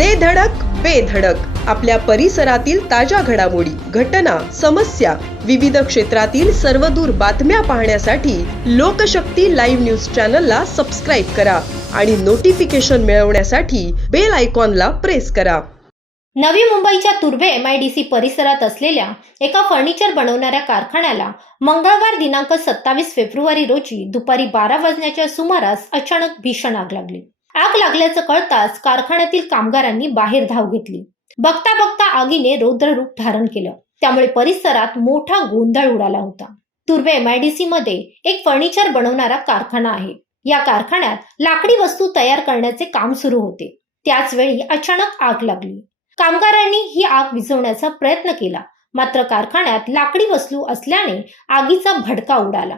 दे धडक बेधडक आपल्या परिसरातील ताज्या घडामोडी घटना समस्या विविध क्षेत्रातील सर्वदूर बातम्या पाहण्यासाठी लोकशक्ती लाईव्ह न्यूज चॅनलला सबस्क्राईब करा आणि नोटिफिकेशन मिळवण्यासाठी बेल आयकॉनला प्रेस करा. नवी मुंबईच्या Turbhe M I D C परिसरात असलेल्या एका फर्निचर बनवणाऱ्या कारखान्याला मंगळवार दिनांक सत्तावीस फेब्रुवारी रोजी दुपारी बारा वाजण्याच्या सुमारास अचानक भीषण आग लागली. आग लागल्याचं कळताच कारखान्यातील कामगारांनी बाहेर धाव घेतली. बघता बघता आगीने रौद्र रूप धारण केलं. त्यामुळे परिसरात मोठा गोंधळ उडाला होता. तुर्वे एममध्ये एक फर्निचर बनवणारा कारखाना आहे. या कारखान्यात लाकडी वस्तू तयार करण्याचे काम सुरू होते. त्याच वेळी अचानक आग लागली. कामगारांनी ही आग विझवण्याचा प्रयत्न केला. मात्र कारखान्यात लाकडी वस्तू असल्याने आगीचा भडका उडाला.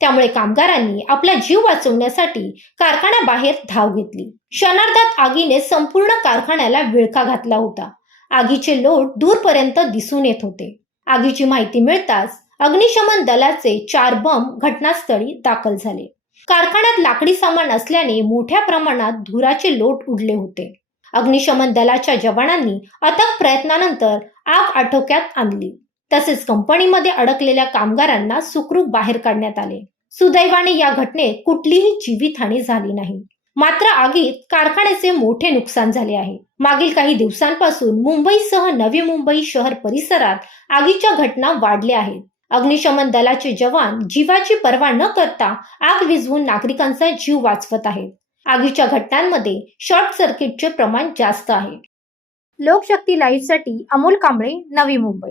त्यामुळे कामगारांनी आपला जीव वाचवण्यासाठी कारखान्याबाहेर धाव घेतली. क्षणार्धात आगीने संपूर्ण कारखान्याला विळखा घातला होता. आगीचे लोट दूरपर्यंत दिसून येत होते. आगीची माहिती मिळताच अग्निशमन दलाचे चार बंब घटनास्थळी दाखल झाले. कारखान्यात लाकडी सामान असल्याने मोठ्या प्रमाणात धुराचे लोट उडले होते. अग्निशमन दलाच्या जवानांनी अथक प्रयत्नानंतर आग आटोक्यात आणली. तसेच कंपनीमध्ये अडकलेल्या कामगारांना सुखरूप बाहेर काढण्यात आले. सुदैवाने या घटनेत कुठलीही जीवितहानी झाली नाही. मात्र आगीत कारखान्याचे मोठे नुकसान झाले आहे. मागील काही दिवसांपासून मुंबईसह नवी मुंबई शहर परिसरात आगीच्या घटना वाढल्या आहेत. अग्निशमन दलाचे जवान जीवाची पर्वा न करता आग विझवून नागरिकांचा जीव वाचवत आहेत. आगीच्या घटनांमध्ये शॉर्ट सर्किटचे प्रमाण जास्त आहे. लोकशक्ती लाईव्हसाठी अमोल कांबळे नवी मुंबई.